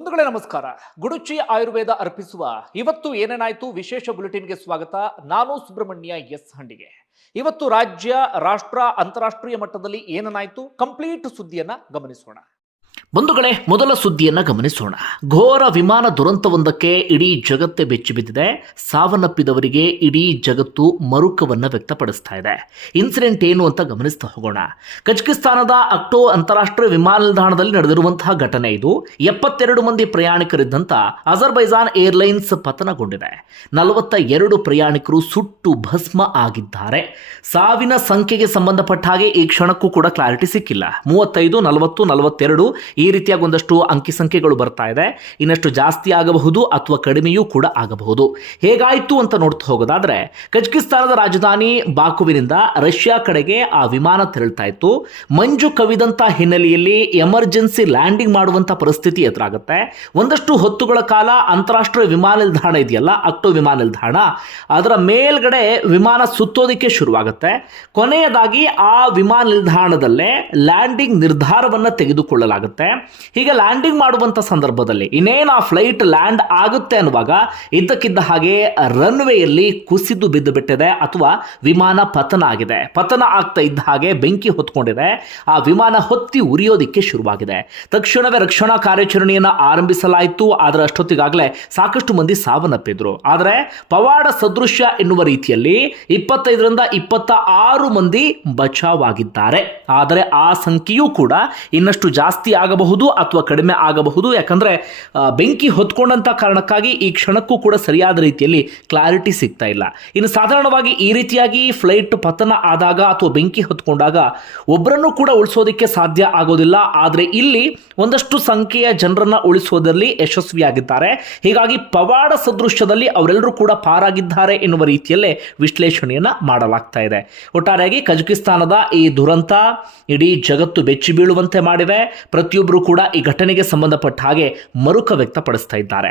ಬಂಧುಗಳೇ, ನಮಸ್ಕಾರ. ಗುಡುಚಿ ಆಯುರ್ವೇದ ಅರ್ಪಿಸುವ ಇವತ್ತು ಏನೇನಾಯ್ತು? ವಿಶೇಷ ಬುಲೆಟಿನ್ಗೆ ಸ್ವಾಗತ. ನಾನು ಸುಬ್ರಹ್ಮಣ್ಯ ಎಸ್ ಹಂಡಿಗೆ. ಇವತ್ತು ರಾಜ್ಯ, ರಾಷ್ಟ್ರ, ಅಂತಾರಾಷ್ಟ್ರೀಯ ಮಟ್ಟದಲ್ಲಿ ಏನೇನಾಯ್ತು? ಕಂಪ್ಲೀಟ್ ಸುದ್ದಿಯನ್ನ ಗಮನಿಸೋಣ. ಬಂಧುಗಳೇ ಮೊದಲ ಸುದ್ದಿಯನ್ನ ಗಮನಿಸೋಣ. ಘೋರ ವಿಮಾನ ದುರಂತವೊಂದಕ್ಕೆ ಇಡೀ ಜಗತ್ತೇ ಬೆಚ್ಚಿ ಬಿದ್ದಿದೆ. ಸಾವನ್ನಪ್ಪಿದವರಿಗೆ ಇಡೀ ಜಗತ್ತು ಮರುಕವನ್ನ ವ್ಯಕ್ತಪಡಿಸ್ತಾ ಇದೆ. ಇನ್ಸಿಡೆಂಟ್ ಏನು ಅಂತ ಗಮನಿಸ್ತಾ ಹೋಗೋಣ. ಕಜಕಿಸ್ತಾನದ ಅಕ್ಟೋ ಅಂತಾರಾಷ್ಟ್ರೀಯ ವಿಮಾನ ನಿಲ್ದಾಣದಲ್ಲಿ ನಡೆದಿರುವಂತಹ ಘಟನೆ ಇದು. ಎಪ್ಪತ್ತೆರಡು ಮಂದಿ ಪ್ರಯಾಣಿಕರಿದ್ದಂತ ಅಜರ್ಬೈಜಾನ್ ಏರ್ಲೈನ್ಸ್ ಪತನಗೊಂಡಿದೆ. ನಲವತ್ತ ಎರಡು ಪ್ರಯಾಣಿಕರು ಸುಟ್ಟು ಭಸ್ಮ ಆಗಿದ್ದಾರೆ. ಸಾವಿನ ಸಂಖ್ಯೆಗೆ ಸಂಬಂಧಪಟ್ಟ ಹಾಗೆ ಈ ಕ್ಷಣಕ್ಕೂ ಕೂಡ ಕ್ಲಾರಿಟಿ ಸಿಕ್ಕಿಲ್ಲ. ಮೂವತ್ತೈದು, ನಲವತ್ತು, ನಲವತ್ತೆರಡು ಈ ರೀತಿಯಾಗಿ ಒಂದಷ್ಟು ಅಂಕಿ ಸಂಖ್ಯೆಗಳು ಬರ್ತಾ ಇದೆ. ಇನ್ನಷ್ಟು ಜಾಸ್ತಿ ಆಗಬಹುದು ಅಥವಾ ಕಡಿಮೆಯೂ ಕೂಡ ಆಗಬಹುದು. ಹೇಗಾಯಿತು ಅಂತ ನೋಡ್ತಾ ಹೋಗೋದಾದ್ರೆ, ಕಜಕಿಸ್ತಾನದ ರಾಜಧಾನಿ ಬಾಕುವಿನಿಂದ ರಷ್ಯಾ ಕಡೆಗೆ ಆ ವಿಮಾನ ತೆರಳ್ತಾ ಇತ್ತು. ಮಂಜು ಕವಿದಂತ ಹಿನ್ನೆಲೆಯಲ್ಲಿ ಎಮರ್ಜೆನ್ಸಿ ಲ್ಯಾಂಡಿಂಗ್ ಮಾಡುವಂಥ ಪರಿಸ್ಥಿತಿ ಎದುರಾಗುತ್ತೆ. ಒಂದಷ್ಟು ಹೊತ್ತುಗಳ ಕಾಲ ಅಂತಾರಾಷ್ಟ್ರೀಯ ವಿಮಾನ ನಿಲ್ದಾಣ ಇದೆಯಲ್ಲ ಅಕ್ಟೋ ವಿಮಾನ ನಿಲ್ದಾಣ, ಅದರ ಮೇಲ್ಗಡೆ ವಿಮಾನ ಸುತ್ತೋದಿಕ್ಕೆ ಶುರುವಾಗುತ್ತೆ. ಕೊನೆಯದಾಗಿ ಆ ವಿಮಾನ ನಿಲ್ದಾಣದಲ್ಲೇ ಲ್ಯಾಂಡಿಂಗ್ ನಿರ್ಧಾರವನ್ನು ತೆಗೆದುಕೊಳ್ಳಲಾಗುತ್ತೆ. ಹೀಗೆ ಲ್ಯಾಂಡಿಂಗ್ ಮಾಡುವಂತ ಸಂದರ್ಭದಲ್ಲಿ ಇನ್ನೇನು ಆ ಫ್ಲೈಟ್ ಲ್ಯಾಂಡ್ ಆಗುತ್ತೆ ಅನ್ನುವಾಗ ಇದ್ದಕ್ಕಿದ್ದ ಹಾಗೆ ರನ್ವೇಯಲ್ಲಿ ಕುಸಿದು ಬಿದ್ದು ಬಿಟ್ಟಿದೆ ಅಥವಾ ವಿಮಾನ ಪತನ ಆಗಿದೆ. ಪತನ ಆಗ್ತಾ ಇದ್ದ ಹಾಗೆ ಬೆಂಕಿ ಹೊತ್ಕೊಂಡಿದೆ. ಆ ವಿಮಾನ ಹೊತ್ತಿ ಉರಿಯೋದಿಕ್ಕೆ ಶುರುವಾಗಿದೆ. ತಕ್ಷಣವೇ ರಕ್ಷಣಾ ಕಾರ್ಯಾಚರಣೆಯನ್ನು ಆರಂಭಿಸಲಾಯಿತು. ಆದರೆ ಅಷ್ಟೊತ್ತಿಗಾಗಲೇ ಸಾಕಷ್ಟು ಮಂದಿ ಸಾವನ್ನಪ್ಪಿದ್ರು. ಆದರೆ ಪವಾಡ ಸದೃಶ್ಯ ಎನ್ನುವ ರೀತಿಯಲ್ಲಿ ಇಪ್ಪತ್ತೈದರಿಂದ ಇಪ್ಪತ್ತ ಆರು ಮಂದಿ ಬಚಾವಾಗಿದ್ದಾರೆ ಆದರೆ ಆ ಸಂಖ್ಯೆಯೂ ಕೂಡ ಇನ್ನಷ್ಟು ಜಾಸ್ತಿ ಆಗಬಹುದು ಅಥವಾ ಕಡಿಮೆ ಆಗಬಹುದು. ಯಾಕಂದರೆ ಬೆಂಕಿ ಹೊತ್ಕೊಂಡಂಥ ಕಾರಣಕ್ಕಾಗಿ ಈ ಕ್ಷಣಕ್ಕೂ ಕೂಡ ಸರಿಯಾದ ರೀತಿಯಲ್ಲಿ ಕ್ಲಾರಿಟಿ ಸಿಗ್ತಾ ಇಲ್ಲ. ಇನ್ನು ಸಾಧಾರಣವಾಗಿ ಈ ರೀತಿಯಾಗಿ ಫ್ಲೈಟ್ ಪತನ ಆದಾಗ ಅಥವಾ ಬೆಂಕಿ ಹೊತ್ಕೊಂಡಾಗ ಒಬ್ಬರನ್ನು ಕೂಡ ಉಳಿಸೋದಕ್ಕೆ ಸಾಧ್ಯ ಆಗೋದಿಲ್ಲ. ಆದರೆ ಇಲ್ಲಿ ಒಂದಷ್ಟು ಸಂಖ್ಯೆಯ ಜನರನ್ನು ಉಳಿಸೋದರಲ್ಲಿ ಯಶಸ್ವಿಯಾಗಿದ್ದಾರೆ. ಹೀಗಾಗಿ ಪವಾಡ ಸದೃಶ್ಯದಲ್ಲಿ ಅವರೆಲ್ಲರೂ ಕೂಡ ಪಾರಾಗಿದ್ದಾರೆ ಎನ್ನುವ ರೀತಿಯಲ್ಲೇ ವಿಶ್ಲೇಷಣೆಯನ್ನು ಮಾಡಲಾಗ್ತಾ ಇದೆ. ಒಟ್ಟಾರೆಯಾಗಿ ಕಜಕಿಸ್ತಾನದ ಈ ದುರಂತ ಇಡೀ ಜಗತ್ತು ಬೆಚ್ಚಿ ಬೀಳುವಂತೆ ಮಾಡಿದೆ ಪ್ರತಿಯೊಬ್ಬರು ಕೂಡ ಈ ಘಟನೆಗೆ ಸಂಬಂಧಪಟ್ಟ ಹಾಗೆ ಮರುಕ ವ್ಯಕ್ತಪಡಿಸ್ತಾ ಇದ್ದಾರೆ.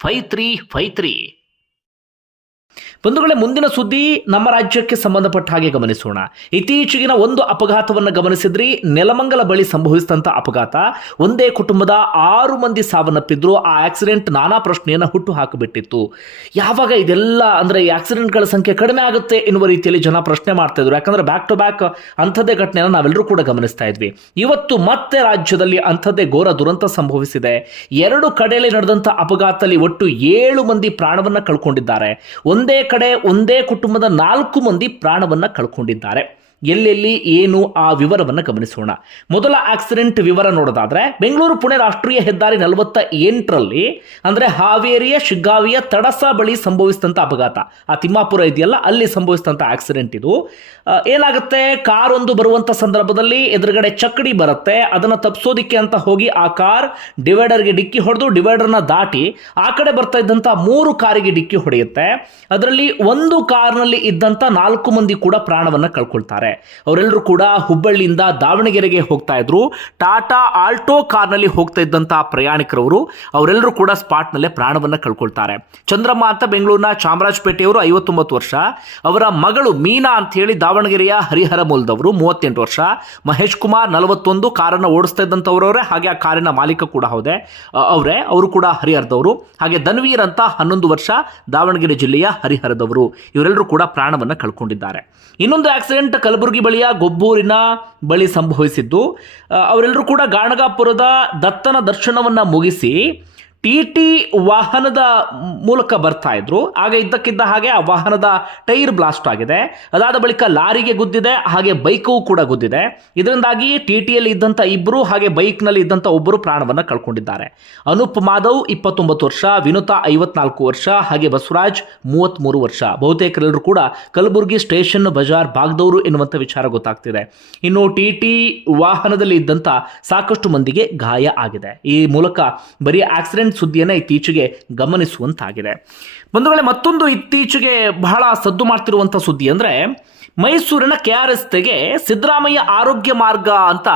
five three five three ಬಂಧುಗಳೇ, ಮುಂದಿನ ಸುದ್ದಿ ನಮ್ಮ ರಾಜ್ಯಕ್ಕೆ ಸಂಬಂಧಪಟ್ಟ ಹಾಗೆ ಗಮನಿಸೋಣ. ಇತ್ತೀಚೆಗಿನ ಒಂದು ಅಪಘಾತವನ್ನು ಗಮನಿಸಿದ್ರಿ. ನೆಲಮಂಗಲ ಬಳಿ ಸಂಭವಿಸಿದಂಥ ಅಪಘಾತ. ಒಂದೇ ಕುಟುಂಬದ ಆರು ಮಂದಿ ಸಾವನ್ನಪ್ಪಿದ್ರು. ಆ ಆಕ್ಸಿಡೆಂಟ್ ನಾನಾ ಪ್ರಶ್ನೆಯನ್ನು ಹುಟ್ಟು ಹಾಕಿಬಿಟ್ಟಿತ್ತು. ಯಾವಾಗ ಇದೆಲ್ಲ ಅಂದರೆ ಈ ಆಕ್ಸಿಡೆಂಟ್ಗಳ ಸಂಖ್ಯೆ ಕಡಿಮೆ ಆಗುತ್ತೆ ಎನ್ನುವ ರೀತಿಯಲ್ಲಿ ಜನ ಪ್ರಶ್ನೆ ಮಾಡ್ತಾ ಇದ್ರು. ಯಾಕಂದ್ರೆ ಬ್ಯಾಕ್ ಟು ಬ್ಯಾಕ್ ಅಂಥದ್ದೇ ಘಟನೆಯನ್ನು ನಾವೆಲ್ಲರೂ ಕೂಡ ಗಮನಿಸ್ತಾ ಇದ್ವಿ. ಇವತ್ತು ಮತ್ತೆ ರಾಜ್ಯದಲ್ಲಿ ಅಂಥದ್ದೇ ಘೋರ ದುರಂತ ಸಂಭವಿಸಿದೆ. ಎರಡು ಕಡೆಯಲ್ಲಿ ನಡೆದಂಥ ಅಪಘಾತದಲ್ಲಿ ಒಟ್ಟು ಏಳು ಮಂದಿ ಪ್ರಾಣವನ್ನ ಕಳ್ಕೊಂಡಿದ್ದಾರೆ. ಒಂದೇ ಕಡೆ ಒಂದೇ ಕುಟುಂಬದ ನಾಲ್ಕು ಮಂದಿ ಪ್ರಾಣವನ್ನ ಕಳ್ಕೊಂಡಿದ್ದಾರೆ. ಎಲ್ಲೆಲ್ಲಿ ಏನು ಆ ವಿವರವನ್ನು ಗಮನಿಸೋಣ. ಮೊದಲ ಆಕ್ಸಿಡೆಂಟ್ ವಿವರ ನೋಡೋದಾದ್ರೆ, ಬೆಂಗಳೂರು ಪುಣೆ ರಾಷ್ಟ್ರೀಯ ಹೆದ್ದಾರಿ ನಲವತ್ತ ಎಂಟರಲ್ಲಿ ಅಂದ್ರೆ ಹಾವೇರಿಯ, ಶಿಗ್ಗಾವಿಯ ತಡಸ ಬಳಿ ಸಂಭವಿಸಿದಂಥ ಅಪಘಾತ. ಆ ತಿಮ್ಮಾಪುರ ಇದೆಯಲ್ಲ, ಅಲ್ಲಿ ಸಂಭವಿಸಿದಂಥ ಆಕ್ಸಿಡೆಂಟ್ ಇದು. ಏನಾಗುತ್ತೆ? ಕಾರ್ ಒಂದು ಬರುವಂತ ಸಂದರ್ಭದಲ್ಲಿ ಎದುರುಗಡೆ ಚಕ್ಕಡಿ ಬರುತ್ತೆ, ಅದನ್ನ ತಪ್ಪಿಸೋದಿಕ್ಕೆ ಅಂತ ಹೋಗಿ ಆ ಕಾರ್ ಡಿವೈಡರ್ಗೆ ಡಿಕ್ಕಿ ಹೊಡೆದು ಡಿವೈಡರ್ನ ದಾಟಿ ಆ ಕಡೆ ಬರ್ತಾ ಇದ್ದಂತ ಮೂರು ಕಾರಿಗೆ ಡಿಕ್ಕಿ ಹೊಡೆಯುತ್ತೆ. ಅದರಲ್ಲಿ ಒಂದು ಕಾರ್ನಲ್ಲಿ ಇದ್ದಂತ ನಾಲ್ಕು ಮಂದಿ ಕೂಡ ಪ್ರಾಣವನ್ನ ಕಳ್ಕೊಳ್ತಾರೆ. ಅವರೆಲ್ಲರೂ ಕೂಡ ಹುಬ್ಬಳ್ಳಿಯಿಂದ ದಾವಣಗೆರೆಗೆ ಹೋಗ್ತಾ ಇದ್ರು. ಟಾಟಾ ಆಲ್ಟೋ ಕಾರ್ನಲ್ಲಿ ಹೋಗ್ತಾ ಇದ್ದಂತಹ ಪ್ರಯಾಣಿಕರವರು ಅವರೆಲ್ಲರೂ ಕೂಡ ಸ್ಪಾಟ್ನಲ್ಲೇ ಪ್ರಾಣವನ್ನ ಕಳ್ಕೊಳ್ತಾರೆ. ಚಂದ್ರಮ್ಮ ಅಂತ ಬೆಂಗಳೂರಿನ ಚಾಮರಾಜಪೇಟೆಯವರು ಐವತ್ತೊಂಬತ್ತು ವರ್ಷ. ಅವರ ಮಗಳು ಮೀನಾ ಅಂತ ಹೇಳಿ ದಾವಣಗೆರೆಯ ಹರಿಹರ ಮೂಲದವರು ಮೂವತ್ತೆಂಟು ವರ್ಷ. ಮಹೇಶ್ ಕುಮಾರ್ ನಲವತ್ತೊಂದು ಕಾರನ್ನು ಓಡಿಸ್ತಾ ಇದ್ದಂಥವ್ರವರೇ ಹಾಗೆ ಆ ಕಾರಿನ ಮಾಲೀಕ ಕೂಡ ಹೌದೆ. ಅವರೇ, ಅವರು ಕೂಡ ಹರಿಹರದವರು. ಹಾಗೆ ಧನ್ವೀರ್ ಅಂತ ಹನ್ನೊಂದು ವರ್ಷ ದಾವಣಗೆರೆ ಜಿಲ್ಲೆಯ ಹರಿಹರದವರು. ಇವರೆಲ್ಲರೂ ಕೂಡ ಪ್ರಾಣವನ್ನು ಕಳ್ಕೊಂಡಿದ್ದಾರೆ. ಇನ್ನೊಂದು ಆಕ್ಸಿಡೆಂಟ್ ಕಲಬುರಗಿ ಬಳಿಯ ಗೊಬ್ಬೂರಿನ ಬಳಿ ಸಂಭವಿಸಿದ್ದು ಅವರೆಲ್ಲರೂ ಕೂಡ ಗಾಣಗಾಪುರದ ದತ್ತನ ದರ್ಶನವನ್ನು ಮುಗಿಸಿ ಟಿ ಟಿ ವಾಹನದ ಮೂಲಕ ಬರ್ತಾ ಇದ್ರು. ಆಗ ಇದ್ದಕ್ಕಿದ್ದ ಹಾಗೆ ಆ ವಾಹನದ ಟೈರ್ ಬ್ಲಾಸ್ಟ್ ಆಗಿದೆ. ಅದಾದ ಬಳಿಕ ಲಾರಿಗೆ ಗುದ್ದಿದೆ, ಹಾಗೆ ಬೈಕು ಕೂಡ ಗುದ್ದಿದೆ. ಇದರಿಂದಾಗಿ ಟಿ ಟಿಯಲ್ಲಿ ಇದ್ದಂಥ ಇಬ್ಬರು ಹಾಗೆ ಬೈಕ್ನಲ್ಲಿ ಇದ್ದಂಥ ಒಬ್ಬರು ಪ್ರಾಣವನ್ನು ಕಳ್ಕೊಂಡಿದ್ದಾರೆ. ಅನೂಪ್ ಮಾಧವ್ ಇಪ್ಪತ್ತೊಂಬತ್ತು ವರ್ಷ, ವಿನುತಾ ಐವತ್ನಾಲ್ಕು ವರ್ಷ, ಹಾಗೆ ಬಸವರಾಜ್ ಮೂವತ್ತ್ಮೂರು ವರ್ಷ. ಬಹುತೇಕರೆಲ್ಲರೂ ಕೂಡ ಕಲಬುರಗಿ ಸ್ಟೇಷನ್ ಬಜಾರ್ ಭಾಗದವರು ಎನ್ನುವಂಥ ವಿಚಾರ ಗೊತ್ತಾಗ್ತಿದೆ. ಇನ್ನು ಟಿ ಟಿ ವಾಹನದಲ್ಲಿ ಇದ್ದಂಥ ಸಾಕಷ್ಟು ಮಂದಿಗೆ ಗಾಯ ಆಗಿದೆ. ಈ ಮೂಲಕ ಬರೀ ಆಕ್ಸಿಡೆಂಟ್ ಇಂಪಾರ್ಟೆಂಟ್ ಸುದ್ದಿಯನ್ನು ಇತ್ತೀಚೆಗೆ ಗಮನಿಸುವಂತಾಗಿದೆ. ಬಂಧುಗಳೇ, ಮತ್ತೊಂದು ಇತ್ತೀಚೆಗೆ ಬಹಳ ಸದ್ದು ಮಾಡ್ತಿರುವಂಥ ಸುದ್ದಿ ಅಂದರೆ, ಮೈಸೂರಿನ ಕೆ ಆರ್ ಎಸ್ತೆಗೆ ಸಿದ್ದರಾಮಯ್ಯ ಆರೋಗ್ಯ ಮಾರ್ಗ ಅಂತ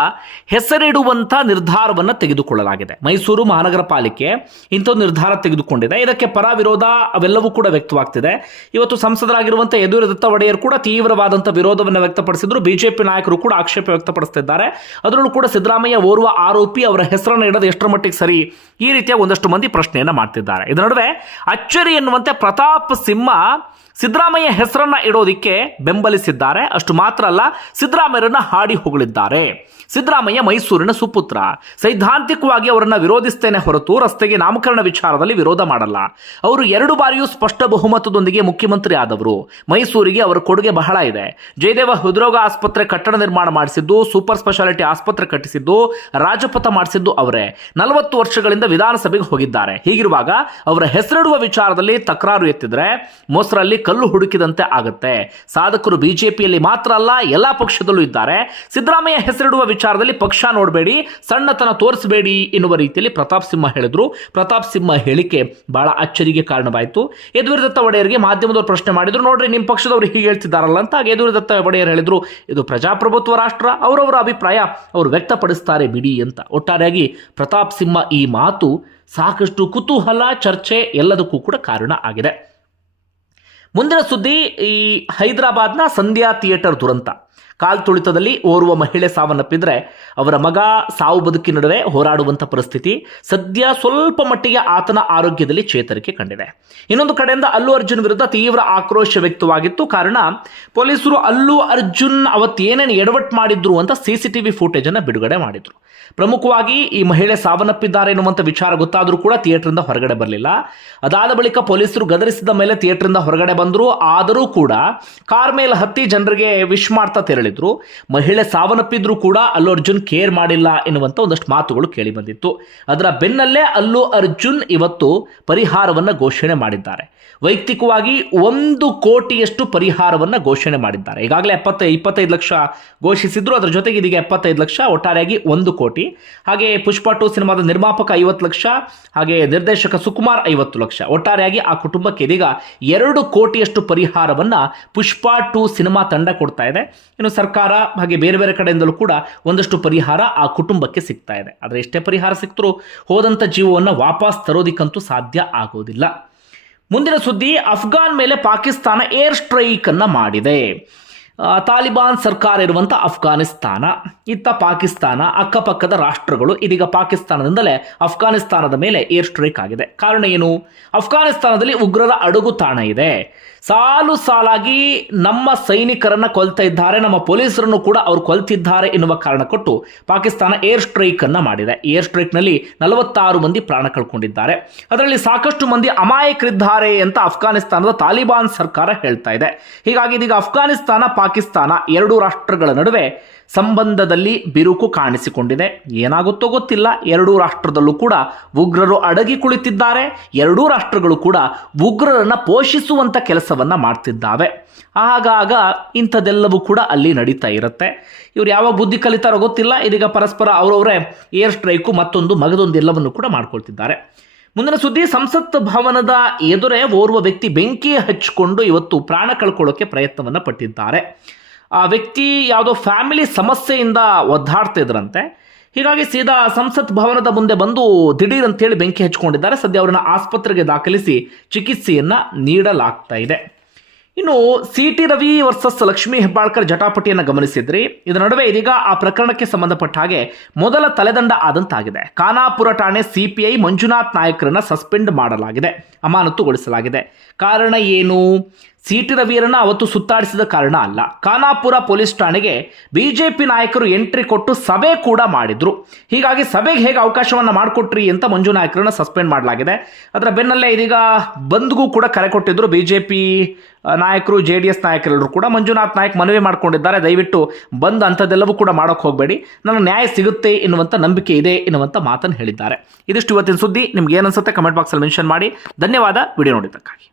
ಹೆಸರಿಡುವಂಥ ನಿರ್ಧಾರವನ್ನು ತೆಗೆದುಕೊಳ್ಳಲಾಗಿದೆ. ಮೈಸೂರು ಮಹಾನಗರ ಪಾಲಿಕೆ ಇಂಥ ನಿರ್ಧಾರ ತೆಗೆದುಕೊಂಡಿದೆ. ಇದಕ್ಕೆ ಪರ ವಿರೋಧ ಅವೆಲ್ಲವೂ ಕೂಡ ವ್ಯಕ್ತವಾಗ್ತಿದೆ. ಇವತ್ತು ಸಂಸದರಾಗಿರುವಂಥ ಯದೂರ ದತ್ತ ಒಡೆಯರ್ ಕೂಡ ತೀವ್ರವಾದಂಥ ವಿರೋಧವನ್ನು ವ್ಯಕ್ತಪಡಿಸಿದ್ರು. ಬಿಜೆಪಿ ನಾಯಕರು ಕೂಡ ಆಕ್ಷೇಪ ವ್ಯಕ್ತಪಡಿಸ್ತಿದ್ದಾರೆ. ಅದರಲ್ಲೂ ಕೂಡ ಸಿದ್ದರಾಮಯ್ಯ ಓರ್ವ ಆರೋಪಿ, ಅವರ ಹೆಸರನ್ನು ಇಡೋದು ಎಷ್ಟರ ಮಟ್ಟಿಗೆ ಸರಿ ಈ ರೀತಿಯ ಒಂದಷ್ಟು ಮಂದಿ ಪ್ರಶ್ನೆಯನ್ನು ಮಾಡ್ತಿದ್ದಾರೆ. ಇದರ ನಡುವೆ ಅಚ್ಚರಿ ಎನ್ನುವಂತೆ ಪ್ರತಾಪ್ ಸಿಂಹ ಸಿದ್ದರಾಮಯ್ಯ ಹೆಸರನ್ನ ಇಡೋದಿಕ್ಕೆ ಬೆಂಬಲಿಸಿದ್ದಾರೆ. ಅಷ್ಟು ಮಾತ್ರ ಅಲ್ಲ, ಸಿದ್ದರಾಮಯ್ಯರನ್ನ ಹಾಡಿ ಹೊಗಳಿದ್ದಾರೆ. ಸಿದ್ದರಾಮಯ್ಯ ಮೈಸೂರಿನ ಸುಪುತ್ರ. ಸೈದ್ಧಾಂತಿಕವಾಗಿ ಅವರನ್ನ ವಿರೋಧಿಸ್ತೇನೆ ಹೊರತು ರಸ್ತೆಗೆ ನಾಮಕರಣ ವಿಚಾರದಲ್ಲಿ ವಿರೋಧ ಮಾಡಲ್ಲ. ಅವರು ಎರಡು ಬಾರಿಯೂ ಸ್ಪಷ್ಟ ಬಹುಮತದೊಂದಿಗೆ ಮುಖ್ಯಮಂತ್ರಿ ಆದವರು. ಮೈಸೂರಿಗೆ ಅವರ ಕೊಡುಗೆ ಬಹಳ ಇದೆ. ಜಯದೇವ ಹೃದ್ರೋಗ ಆಸ್ಪತ್ರೆ ಕಟ್ಟಡ ನಿರ್ಮಾಣ ಮಾಡಿಸಿದ್ದು, ಸೂಪರ್ ಸ್ಪೆಷಾಲಿಟಿ ಆಸ್ಪತ್ರೆ ಕಟ್ಟಿಸಿದ್ದು, ರಾಜಪಥ ಮಾಡಿಸಿದ್ದು ಅವರೇ. ನಲವತ್ತು ವರ್ಷಗಳಿಂದ ವಿಧಾನಸಭೆಗೆ ಹೋಗಿದ್ದಾರೆ. ಹೀಗಿರುವಾಗ ಅವರ ಹೆಸರಿಡುವ ವಿಚಾರದಲ್ಲಿ ತಕರಾರು ಎತ್ತಿದ್ರೆ ಮೊಸರಲ್ಲಿ ಕಲ್ಲು ಹುಡುಕಿದಂತೆ ಆಗುತ್ತೆ. ಸಾಧಕರು ಬಿಜೆಪಿಯಲ್ಲಿ ಮಾತ್ರ ಅಲ್ಲ, ಎಲ್ಲಾ ಪಕ್ಷದಲ್ಲೂ ಇದ್ದಾರೆ. ಸಿದ್ದರಾಮಯ್ಯ ಹೆಸರಿಡುವ ವಿಚಾರದಲ್ಲಿ ಪಕ್ಷ ನೋಡಬೇಡಿ, ಸಣ್ಣತನ ತೋರಿಸಬೇಡಿ ಎನ್ನುವ ರೀತಿಯಲ್ಲಿ ಪ್ರತಾಪ್ ಸಿಂಹ ಹೇಳಿದ್ರು. ಪ್ರತಾಪ್ ಸಿಂಹ ಹೇಳಿಕೆ ಬಹಳ ಅಚ್ಚರಿಗೆ ಕಾರಣವಾಯಿತು. ಯದುವೀರ್ ದತ್ತ ಒಡೆಯರ್ಗೆ ಮಾಧ್ಯಮದವರು ಪ್ರಶ್ನೆ ಮಾಡಿದ್ರು, ನೋಡ್ರಿ ನಿಮ್ಮ ಪಕ್ಷದವರು ಹೀಗೆ ಹೇಳ್ತಿದ್ದಾರಲ್ಲ ಅಂತ ಯದುವೀರ್ ದತ್ತ ಒಡೆಯರ್ ಹೇಳಿದ್ರು. ಇದು ಪ್ರಜಾಪ್ರಭುತ್ವ ರಾಷ್ಟ್ರ, ಅವರವರ ಅಭಿಪ್ರಾಯ ಅವರು ವ್ಯಕ್ತಪಡಿಸ್ತಾರೆ ಬಿಡಿ ಅಂತ. ಒಟ್ಟಾರೆಯಾಗಿ ಪ್ರತಾಪ್ ಸಿಂಹ ಈ ಮಾತು ಸಾಕಷ್ಟು ಕುತೂಹಲ ಚರ್ಚೆ ಎಲ್ಲದಕ್ಕೂ ಕೂಡ ಕಾರಣ ಆಗಿದೆ. ಮುಂದಿನ ಸುದ್ದಿ ಈ ಹೈದರಾಬಾದ್ನ ಸಂಧ್ಯಾ ಥಿಯೇಟರ್ ದುರಂತ. ಕಾಲ್ ತುಳಿತದಲ್ಲಿ ಓರ್ವ ಮಹಿಳೆ ಸಾವನ್ನಪ್ಪಿದ್ರೆ ಅವರ ಮಗ ಸಾವು ಬದುಕಿ ನಡುವೆ ಹೋರಾಡುವಂಥ ಪರಿಸ್ಥಿತಿ ಸದ್ಯ ಸ್ವಲ್ಪ ಮಟ್ಟಿಗೆ ಆತನ ಆರೋಗ್ಯದಲ್ಲಿ ಚೇತರಿಕೆ ಕಂಡಿದೆ. ಇನ್ನೊಂದು ಕಡೆಯಿಂದ ಅಲ್ಲು ಅರ್ಜುನ್ ವಿರುದ್ಧ ತೀವ್ರ ಆಕ್ರೋಶ ವ್ಯಕ್ತವಾಗಿತ್ತು. ಕಾರಣ ಪೊಲೀಸರು ಅಲ್ಲು ಅರ್ಜುನ್ ಅವತ್ತೇನೇನು ಎಡವಟ್ ಮಾಡಿದ್ರು ಅಂತ ಸಿ ಸಿ ಟಿ ವಿ ಫುಟೇಜನ್ನು ಬಿಡುಗಡೆ ಮಾಡಿದ್ರು. ಪ್ರಮುಖವಾಗಿ ಈ ಮಹಿಳೆ ಸಾವನ್ನಪ್ಪಿದ್ದಾರೆ ಎನ್ನುವಂಥ ವಿಚಾರ ಗೊತ್ತಾದರೂ ಕೂಡ ಥಿಯೇಟ್ರಿಂದ ಹೊರಗಡೆ ಬರಲಿಲ್ಲ. ಅದಾದ ಬಳಿಕ ಪೊಲೀಸರು ಗದರಿಸಿದ ಮೇಲೆ ಥಿಯೇಟ್ರಿಂದ ಹೊರಗಡೆ ಬಂದರು. ಆದರೂ ಕೂಡ ಕಾರ್ ಮೇಲೆ ಹತ್ತಿ ಜನರಿಗೆ ವಿಶ್ ಮಾಡ್ತಾ ತೆರಳಿದ್ರು ಮಹಿಳೆ ಸಾವನ್ನಪ್ಪಿದ್ರು ಕೂಡ ಅಲ್ಲು ಅರ್ಜುನ್ ಕೇರ್ ಮಾಡಿಲ್ಲ ಎನ್ನುವಂಥ ಒಂದಷ್ಟು ಮಾತುಗಳು ಕೇಳಿ ಬಂದಿತ್ತು. ಅದರ ಬೆನ್ನಲ್ಲೇ ಅಲ್ಲು ಅರ್ಜುನ್ ಇವತ್ತು ಪರಿಹಾರವನ್ನು ಘೋಷಣೆ ಮಾಡಿದ್ದಾರೆ. ವೈಯಕ್ತಿಕವಾಗಿ ಒಂದು ಕೋಟಿಯಷ್ಟು ಪರಿಹಾರವನ್ನು ಘೋಷಣೆ ಮಾಡಿದ್ದಾರೆ. ಈಗಾಗಲೇ ಎಪ್ಪತ್ತ, ಇಪ್ಪತ್ತೈದು ಲಕ್ಷ ಘೋಷಿಸಿದ್ರು. ಅದರ ಜೊತೆಗೆ ಇದೀಗ ಎಪ್ಪತ್ತೈದು ಲಕ್ಷ, ಒಟ್ಟಾರೆಯಾಗಿ ಒಂದು ಕೋಟಿ. ಹಾಗೆ ಪುಷ್ಪ ಟು ಸಿನಿಮಾದ ನಿರ್ಮಾಪಕ ಐವತ್ತು ಲಕ್ಷ, ಹಾಗೆ ನಿರ್ದೇಶಕ ಸುಕುಮಾರ್ ಐವತ್ತು ಲಕ್ಷ. ಒಟ್ಟಾರೆಯಾಗಿ ಆ ಕುಟುಂಬಕ್ಕೆ ಇದೀಗ ಎರಡು ಕೋಟಿಯಷ್ಟು ಪರಿಹಾರವನ್ನು ಪುಷ್ಪ ಟು ಸಿನಿಮಾ ತಂಡ ಕೊಡ್ತಾ ಇದೆ. ಇನ್ನು ಸರ್ಕಾರ, ಹಾಗೆ ಬೇರೆ ಬೇರೆ ಕಡೆಯಿಂದಲೂ ಕೂಡ ಒಂದಷ್ಟು ಪರಿಹಾರ ಆ ಕುಟುಂಬಕ್ಕೆ ಸಿಗ್ತಾ ಇದೆ. ಆದರೆ ಎಷ್ಟೇ ಪರಿಹಾರ ಸಿಕ್ತರೂ ಹೋದಂಥ ಜೀವವನ್ನು ವಾಪಸ್ ತರೋದಿಕ್ಕಂತೂ ಸಾಧ್ಯ ಆಗೋದಿಲ್ಲ. ಮುಂದಿನ ಸುದ್ದಿ ಅಫ್ಘಾನ್ ಮೇಲೆ ಪಾಕಿಸ್ತಾನ ಏರ್ ಸ್ಟ್ರೈಕ್ ಅನ್ನ ಮಾಡಿದೆ. ತಾಲಿಬಾನ್ ಸರ್ಕಾರ ಇರುವಂಥ ಅಫ್ಘಾನಿಸ್ತಾನ, ಇತ್ತ ಪಾಕಿಸ್ತಾನ, ಅಕ್ಕಪಕ್ಕದ ರಾಷ್ಟ್ರಗಳು, ಇದೀಗ ಪಾಕಿಸ್ತಾನದಿಂದಲೇ ಅಫ್ಘಾನಿಸ್ತಾನದ ಮೇಲೆ ಏರ್ ಸ್ಟ್ರೈಕ್ ಆಗಿದೆ. ಕಾರಣ ಏನು? ಅಫ್ಘಾನಿಸ್ತಾನದಲ್ಲಿ ಉಗ್ರರ ಅಡುಗು ತಾಣ ಇದೆ. ಸಾಲು ಸಾಲಾಗಿ ನಮ್ಮ ಸೈನಿಕರನ್ನ ಕೊಲ್ತಾ ಇದ್ದಾರೆ, ನಮ್ಮ ಪೊಲೀಸರನ್ನು ಕೂಡ ಅವರು ಕೊಲ್ತಿದ್ದಾರೆ ಎನ್ನುವ ಕಾರಣ ಕೊಟ್ಟು ಪಾಕಿಸ್ತಾನ ಏರ್ ಸ್ಟ್ರೈಕ್ ಅನ್ನ ಮಾಡಿದೆ. ಏರ್ ಸ್ಟ್ರೈಕ್ನಲ್ಲಿ ನಲವತ್ತಾರು ಮಂದಿ ಪ್ರಾಣ ಕಳ್ಕೊಂಡಿದ್ದಾರೆ. ಅದರಲ್ಲಿ ಸಾಕಷ್ಟು ಮಂದಿ ಅಮಾಯಕರಿದ್ದಾರೆ ಅಂತ ಅಫ್ಘಾನಿಸ್ತಾನದ ತಾಲಿಬಾನ್ ಸರ್ಕಾರ ಹೇಳ್ತಾ ಇದೆ. ಹೀಗಾಗಿ ಇದೀಗ ಅಫ್ಘಾನಿಸ್ತಾನ ಪಾಕಿಸ್ತಾನ ಎರಡು ರಾಷ್ಟ್ರಗಳ ನಡುವೆ ಸಂಬಂಧದಲ್ಲಿ ಬಿರುಕು ಕಾಣಿಸಿಕೊಂಡಿದೆ. ಏನಾಗುತ್ತೋ ಗೊತ್ತಿಲ್ಲ. ಎರಡೂ ರಾಷ್ಟ್ರದಲ್ಲೂ ಕೂಡ ಉಗ್ರರು ಅಡಗಿ ಕುಳಿತಿದ್ದಾರೆ. ಎರಡೂ ರಾಷ್ಟ್ರಗಳು ಕೂಡ ಉಗ್ರರನ್ನು ಪೋಷಿಸುವಂಥ ಕೆಲಸವನ್ನು ಮಾಡ್ತಿದ್ದಾವೆ. ಆಗಾಗ ಇಂಥದ್ದೆಲ್ಲವೂ ಕೂಡ ಅಲ್ಲಿ ನಡೀತಾ ಇರುತ್ತೆ. ಇವರು ಯಾವ ಬುದ್ಧಿ ಕಲಿತಾರೋ ಗೊತ್ತಿಲ್ಲ. ಇದೀಗ ಪರಸ್ಪರ ಅವರವರೇ ಏರ್ ಸ್ಟ್ರೈಕು ಮತ್ತೊಂದು ಮಗದೊಂದು ಎಲ್ಲವನ್ನು ಕೂಡ ಮಾಡ್ಕೊಳ್ತಿದ್ದಾರೆ. ಮುಂದಿನ ಸುದ್ದಿ, ಸಂಸತ್ ಭವನದ ಎದುರೇ ಓರ್ವ ವ್ಯಕ್ತಿ ಬೆಂಕಿ ಹಚ್ಚಿಕೊಂಡು ಇವತ್ತು ಪ್ರಾಣ ಕಳ್ಕೊಳ್ಳೋಕೆ ಪ್ರಯತ್ನವನ್ನ ಪಟ್ಟಿದ್ದಾರೆ. ಆ ವ್ಯಕ್ತಿ ಯಾವುದೋ ಫ್ಯಾಮಿಲಿ ಸಮಸ್ಯೆಯಿಂದ ಒದ್ದಾಡ್ತಾ ಇದ್ರಂತೆ. ಹೀಗಾಗಿ ಸೀದಾ ಸಂಸತ್ ಭವನದ ಮುಂದೆ ಬಂದು ದಿಢೀರ್ ಅಂತೇಳಿ ಬೆಂಕಿ ಹಚ್ಕೊಂಡಿದ್ದಾರೆ. ಸದ್ಯ ಅವರನ್ನ ಆಸ್ಪತ್ರೆಗೆ ದಾಖಲಿಸಿ ಚಿಕಿತ್ಸೆಯನ್ನ ನೀಡಲಾಗ್ತಾ ಇದೆ. ಇನ್ನು C T Ravi versus Lakshmi Hebbalkar ಜಟಾಪಟಿಯನ್ನು ಗಮನಿಸಿದ್ರಿ. ಇದರ ನಡುವೆ ಇದೀಗ ಆ ಪ್ರಕರಣಕ್ಕೆ ಸಂಬಂಧಪಟ್ಟ ಹಾಗೆ ಮೊದಲ ತಲೆದಂಡ ಆದಂತಾಗಿದೆ. ಖಾನಾಪುರ ಠಾಣೆ ಸಿಪಿಐ ಮಂಜುನಾಥ್ ನಾಯಕರನ್ನ ಸಸ್ಪೆಂಡ್ ಮಾಡಲಾಗಿದೆ. ಅಮಾನತುಗೊಳಿಸಲಾಗಿದೆ. ಕಾರಣ ಏನು? ಸಿ ಟಿ ರವಿಯರನ್ನ ಅವತ್ತು ಸುತ್ತಾಡಿಸಿದ ಕಾರಣ ಅಲ್ಲ. ಖಾನಾಪುರ ಪೊಲೀಸ್ ಠಾಣೆಗೆ ಬಿಜೆಪಿ ನಾಯಕರು ಎಂಟ್ರಿ ಕೊಟ್ಟು ಸಭೆ ಕೂಡ ಮಾಡಿದ್ರು. ಹೀಗಾಗಿ ಸಭೆಗೆ ಹೇಗೆ ಅವಕಾಶವನ್ನ ಮಾಡಿಕೊಟ್ರಿ ಅಂತ ಮಂಜು ನಾಯಕರನ್ನ ಸಸ್ಪೆಂಡ್ ಮಾಡಲಾಗಿದೆ. ಅದರ ಬೆನ್ನಲ್ಲೇ ಇದೀಗ ಬಂದ್ಗೂ ಕೂಡ ಕರೆ ಕೊಟ್ಟಿದ್ರು ಬಿಜೆಪಿ ನಾಯಕರು ಜೆ ಡಿ ಎಸ್ ನಾಯಕರೆಲ್ಲರೂ ಕೂಡ. ಮಂಜುನಾಥ್ ನಾಯಕ್ ಮನವಿ ಮಾಡಿಕೊಂಡಿದ್ದಾರೆ. ದಯವಿಟ್ಟು ಬಂದ್ ಅಂಥದ್ದೆಲ್ಲವೂ ಕೂಡ ಮಾಡೋಕ್ಕೆ ಹೋಗಬೇಡಿ. ನನಗೆ ನ್ಯಾಯ ಸಿಗುತ್ತೆ ಎನ್ನುವಂಥ ನಂಬಿಕೆ ಇದೆ ಎನ್ನುವಂಥ ಮಾತನ್ನು ಹೇಳಿದ್ದಾರೆ. ಇದಿಷ್ಟು ಇವತ್ತಿನ ಸುದ್ದಿ. ನಿಮ್ಗೆ ಏನನ್ಸುತ್ತೆ ಕಮೆಂಟ್ ಬಾಕ್ಸಲ್ಲಿ ಮೆನ್ಷನ್ ಮಾಡಿ. ಧನ್ಯವಾದ. ವಿಡಿಯೋ ನೋಡಿದ್ದಕ್ಕಾಗಿ.